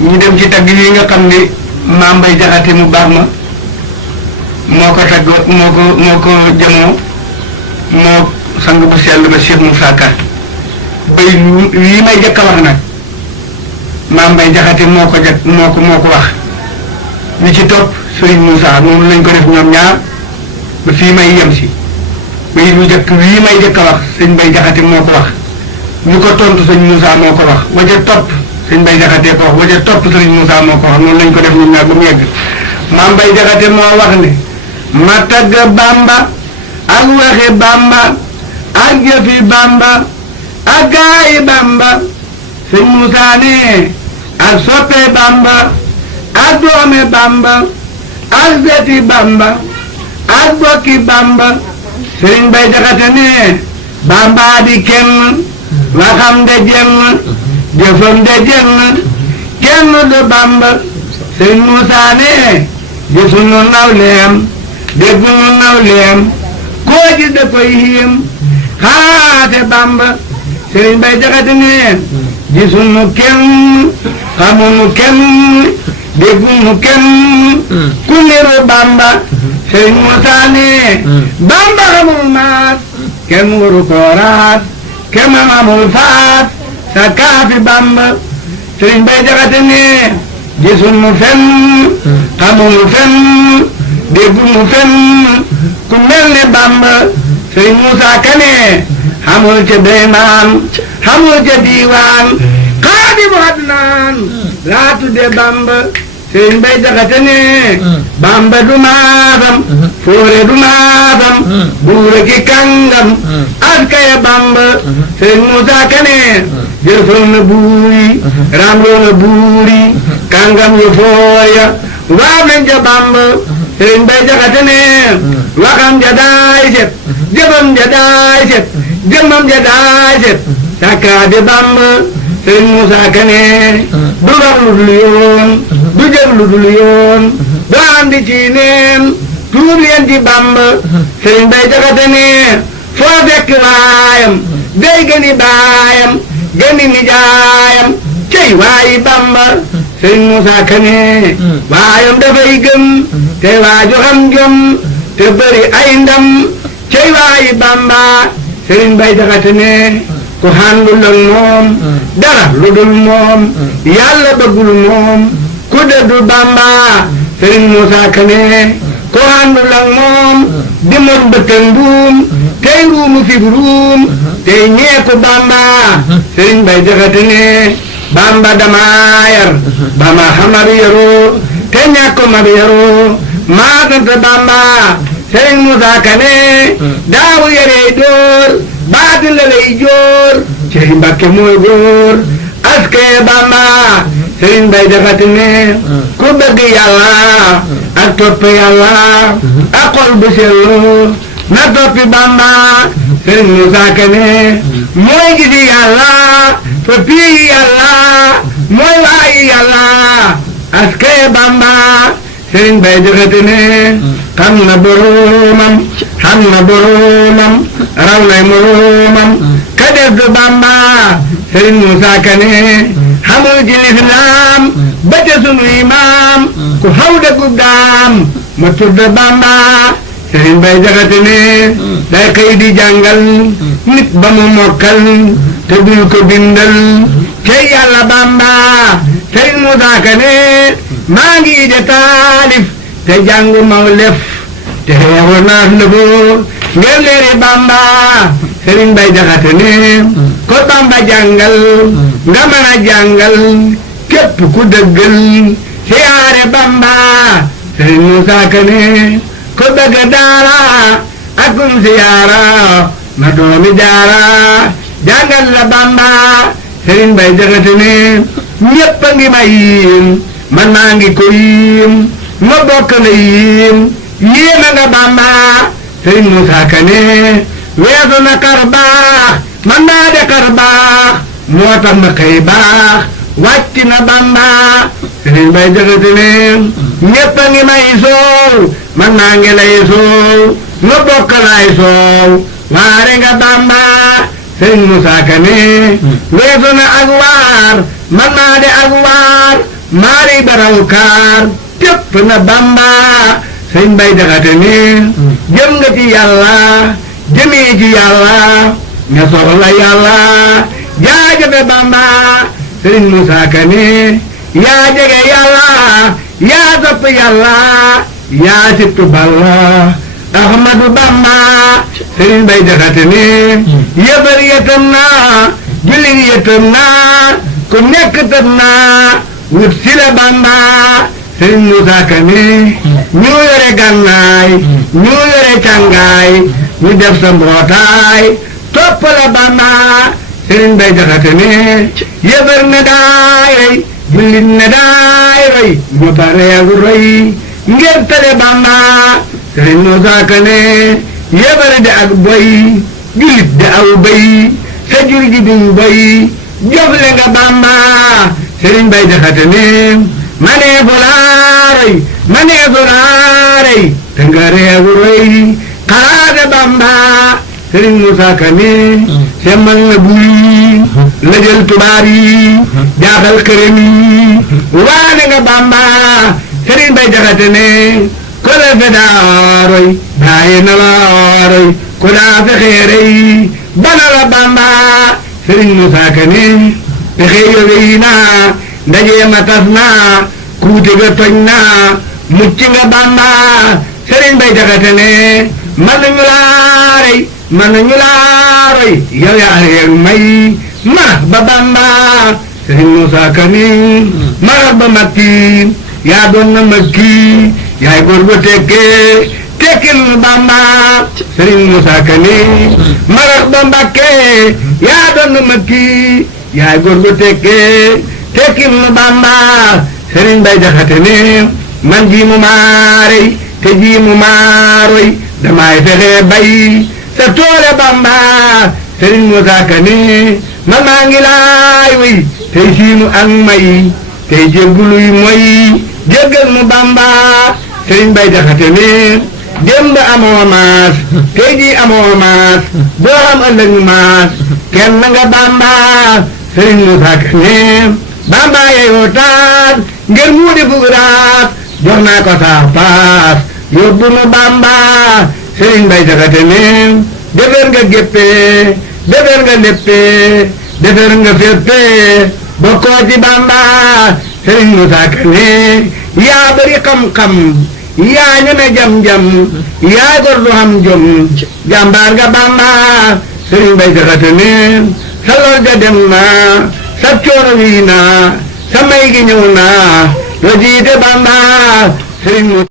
ñu dem ci tagg yi nga xam ni Maam Mbay Jaxate mu baax ma moo ko tagg moo ko jëmoo moo sang bu sell ba Cheikh Moussa Ka bay yi may jëkk a wax nag Maam Mbay Jaxate moo ko wax li ci topp Sëriñ Moussa moom lañ ko def ñoom ñaar ba fii may yem si bay lu jëkk wii may jëkk a wax sëñ Mbay Jaxate moo ko wax ñu ko tontu sëñ Moussa moo ko wax waja topp sëñ Mbay Jaxate ko wax waja topp Sëriñ Moussa moo ko wax noonu lañ ko def ñoom ñaar ba mu yegg Maam Mbay Jaxate moo wax ne ma tagg Bamba ak waxi Bamba ak jëfi Bamba ak gaayi Bamba sëñ Moussa ne ak soppe Bamba ak doome Bamba ak seti Bamba ak bokki Bamba sëriñ Mbay Jaxate ne Bamba di kenn waxam de jenn jëfam de jenn kenn du Bamba sëriñ Moussa ne jëfunu nawleem déggunu nawleem koo ji da koy hiim xaate Bamba sëriñ Mbay Jaxate ne gisunu kenn xamunu kenn déggunu kenn ku niru Bamba sëriñ Moussa ne Bamba xamul maas kenn waru koo raas kenn amul faas sa kaafi Bamba sëriñ Mbay Jaxate ne gisunu fenn xamunu fenn déggunu fenn ku mel ne Bamba sëriñ Moussa Ka ne xamul ca deymaan xamul ca diiwaan xaadimu adnaan laa tudde Bamba sëriñ Mbay Jaxate ne Bamba du maasam foore du maasam buure ki kàngam askaya Bamba sëriñ Moussa Ka ne jëfal na buuri ramloo na buuri kàngam yu fooya waaw nañ ca Bamba sëriñ Mbay Jaxate ne waxam ja daay set jëfam ja daay set jëmmam ja daay set sakkaade Bamba sëriñ Moussa Ka ne du wax lu dul yoon du jëf lu dul yoon du andi ci neen tuub leen ci Bamba sëriñ Mbay Jaxate ne foo fekk waayam day gëni baayam gëni nijaayam cey waayi Bamba sëriñ Moussa Ka ne waayam dafay gëm te waaju xam jom te bëri ay ndam cey waayi Bamba sëriñ Mbay Jaxate ne ku àndul ak moom dara lu dul moom yàlla bëggul moom ku dëddu Bamba sëriñ Moussa Ka ne ku àndul ak moom di mot bëtën mbuum tey ruumu fib ruum tey ñeeku Bamba sëriñ Mbay Jaxate ne Bamba dama yar ba ma xamar yaroo te ñàkk ma yaroo maa sant Bamba sëriñ Moussa Ka ne daawu yaree dóor baati la lay jóor cey Mbàkke mooy góor askee Bamba sëriñ Mbay Jaxate ne ku bëgg yàlla ak topp yàlla ak xol bu sellu na toppi Bamba sëriñ Moussa Ka ne mooy gisi yàlla fa pii yàlla mooy waayi yàlla askee Bamba sëriñ Mbay Jaxate ne xam na boromam xam na boromam raw nay moromam ka def du Bamba sëriñ Moussa Ka ne xamul ci lislaam ba ca sunu imaam ku xaw dëggub daam ma tudd Bamba sëriñ Mbay Jaxate ne day xëy di jàngal nit ba mu mokkal te dul ko bindal cey yàlla Bamba sëriñ Moussa Ka ne maa ngi de taalif te jàngu maw lef te xeexu naaf lëfoo ngir leeri Bamba sëriñ Mbay Jaxate ne ko Bamba jàngal nga mën a jàngal képp ku dëggal siyaare Bamba sëriñ Moussa Ka ne ko bëgg daara akum siyaara ma doomi jaara jàngal la Bamba sëriñ Mbay Jaxate ne ñépp a ngi ma yiim man maa ngi ko yiim ma bokk la yiim yéema nga Bamba sëriñ Moussa Ka ne weesu na kar baax man naa de kar baax moo tax ma xëy baax wàcc na Bamba sëriñ Mbay Jaxate ne ñépp a ngi may soow man maa ngi lay soow ma bokk lay soow waare nga Bamba sëriñ Moussa Ka ne weesu na ak waar man naa de ak waar maari baraw kaar tépp na Bamba sëñ Bay Jaxate ni jëm nga ci yàlla jëmee ci yàlla nga soxla yàlla jaajëfe Bamba sëriñ Musaa Ka ni yaa jege yàlla yaa topp yàlla yaa sittu Balla Ahmadu Bamba sëriñ Bay Jaxate ni yëfar yëtam na jullit yëtam na ku nekk tëm na wut si la Bamba sëriñ Musaa Ka ni ñu yore gànnaay ñu yore càngaay ñu def sa mbootaay topp la Bamba sëriñ Bay Jaxate ni yëfar ne daay rey jullit ne daay roy ñu pareegu roy ngir tale Bamba sëriñ Musaa Ka ne yëfar de ak boy jullit de aw bay sa jur gi duñ boy jofle nga Bamba sëriñ Bay Jaxate ne manee fu laa roy te nga reewu roy xalaate Bamba sëriñ Musaa Ka ne semmal na buy la jël tubaab yi jaaxal këram yi waane nga Bamba sëriñ Bay Jaxate ne ko la fe daa roy bàyyi na la roy ko daa fexee rey bana la Bamba sëriñ Musaa Ka ne pexe yowey na ndaje ma tas na kuute ga toj na mucc nga Bamba sëriñ Bay Jaxate ne man nañu laa rey man nañu laa roy yow yaa reer may marax ba Bamba sëriñ Musaa Ka ni marax ba makki yaa doon na makki yaay góor gu tekkee tekkil nu Bamba sëriñ Musaa Ka ni marax ba Mbàkke yaa doon na makki yaay góor gu tekkee tekkil nu Bamba sëriñ Bay Jaxate ni man ji mu maarey te ji mu maaroy damay fexe bay sa toole Bamba sëriñ Musaa Ka ni man maa ngi laay wey tey siinu ak may tey jégguluy moy jéggal mu Bamba sëriñ Bay Jaxate ni démb amoo maas tey ji amoo maas doo am ëllëg maas kenn nga Bamba sëriñ Musaa Ka ni Bamba yeyoo taat ngir mu di fuguraat jox naa ko saa paas yóbbu nu Bamba sëriñ Bay Jaxate ni defar nga géppee defar nga léppee defar nga féppee bokkoo ci Bamba sëriñ Musaa Ka ni yaa bari xam-xam yaa ñeme jam-jam yaa gor du xam jom jàmbaar nga Bamba sëriñ Bay Jaxate ni sa lor ga dem na sa coono wii na sa may gi ñëw na doo jiite Bamba sëriñ